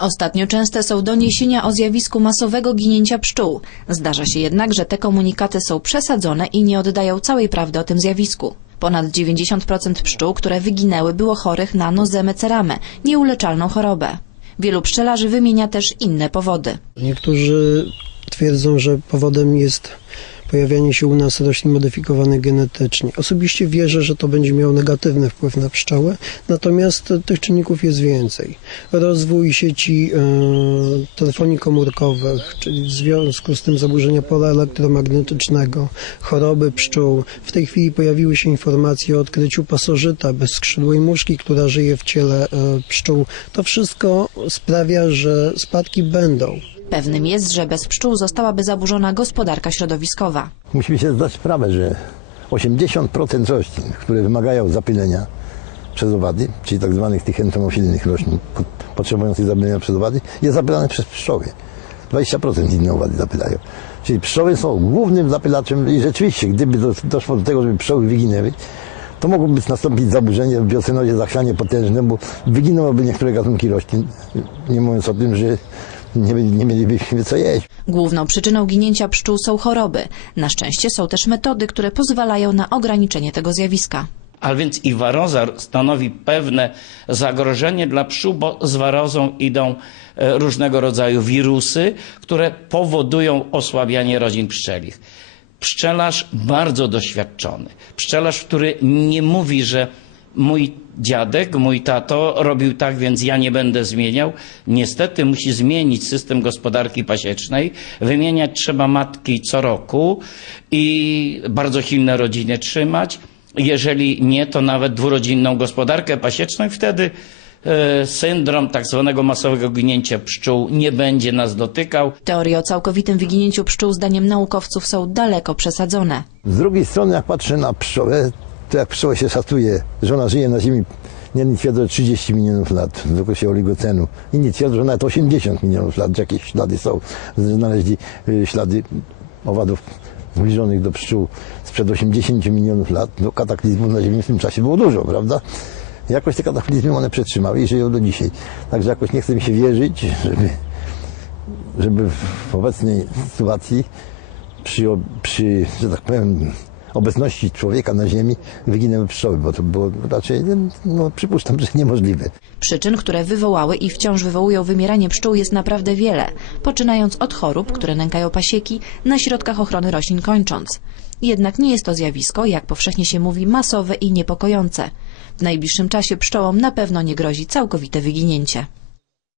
Ostatnio częste są doniesienia o zjawisku masowego ginięcia pszczół. Zdarza się jednak, że te komunikaty są przesadzone i nie oddają całej prawdy o tym zjawisku. Ponad 90% pszczół, które wyginęły, było chorych na nozemę ceramę, nieuleczalną chorobę. Wielu pszczelarzy wymienia też inne powody. Niektórzy twierdzą, że powodem jest pojawianie się u nas roślin modyfikowanych genetycznie. Osobiście wierzę, że to będzie miało negatywny wpływ na pszczoły, natomiast tych czynników jest więcej. Rozwój sieci e, telefonii komórkowych, czyli w związku z tym zaburzenia pola elektromagnetycznego, choroby pszczół. W tej chwili pojawiły się informacje o odkryciu pasożyta bezskrzydłej muszki, która żyje w ciele e, pszczół. To wszystko sprawia, że spadki będą. Pewnym jest, że bez pszczół zostałaby zaburzona gospodarka środowiskowa. Musimy się zdać sprawę, że 80% roślin, które wymagają zapylenia przez owady, czyli tak zwanych tych entomofilnych roślin po- potrzebujących zapylenia przez owady, jest zapylane przez pszczoły. 20% inne owady zapylają. Czyli pszczoły są głównym zapylaczem i rzeczywiście, gdyby do, doszło do tego, żeby pszczoły wyginęły, to mogłoby nastąpić zaburzenie w biocynozie, zachwianie potężne, bo wyginęłyby niektóre gatunki roślin, nie mówiąc o tym, że nie, nie mielibyśmy co jeść. Główną przyczyną ginięcia pszczół są choroby. Na szczęście są też metody, które pozwalają na ograniczenie tego zjawiska. A więc i waroza stanowi pewne zagrożenie dla pszczół, bo z warozą idą e, różnego rodzaju wirusy, które powodują osłabianie rodzin pszczelich. Pszczelarz bardzo doświadczony, pszczelarz, który nie mówi, że mój dziadek, mój tato robił tak, więc ja nie będę zmieniał. Niestety musi zmienić system gospodarki pasiecznej. Wymieniać trzeba matki co roku i bardzo silne rodziny trzymać. Jeżeli nie, to nawet dwurodzinną gospodarkę pasieczną i wtedy e, syndrom tak zwanego masowego ginięcia pszczół nie będzie nas dotykał. Teorie o całkowitym wyginięciu pszczół zdaniem naukowców są daleko przesadzone. Z drugiej strony, jak patrzę na pszczołę, to jak pszczoła się szacuje, że ona żyje na Ziemi, jedni twierdzą, że 30 milionów lat w okresie oligocenu, inni twierdzą, że nawet 80 milionów lat, że jakieś ślady są. Znaleźli y, ślady owadów zbliżonych do pszczół sprzed 80 milionów lat. No, kataklizmów na Ziemi w tym czasie było dużo, prawda? Jakoś te kataklizmy one przetrzymały i żyją do dzisiaj. Także jakoś nie chce mi się wierzyć, żeby, żeby w obecnej sytuacji przy, przy, że tak powiem, obecności człowieka na Ziemi wyginęły pszczoły, bo to było raczej, no, przypuszczam, że niemożliwe. Przyczyn, które wywołały i wciąż wywołują wymieranie pszczół jest naprawdę wiele, poczynając od chorób, które nękają pasieki, na środkach ochrony roślin kończąc. Jednak nie jest to zjawisko, jak powszechnie się mówi, masowe i niepokojące. W najbliższym czasie pszczołom na pewno nie grozi całkowite wyginięcie.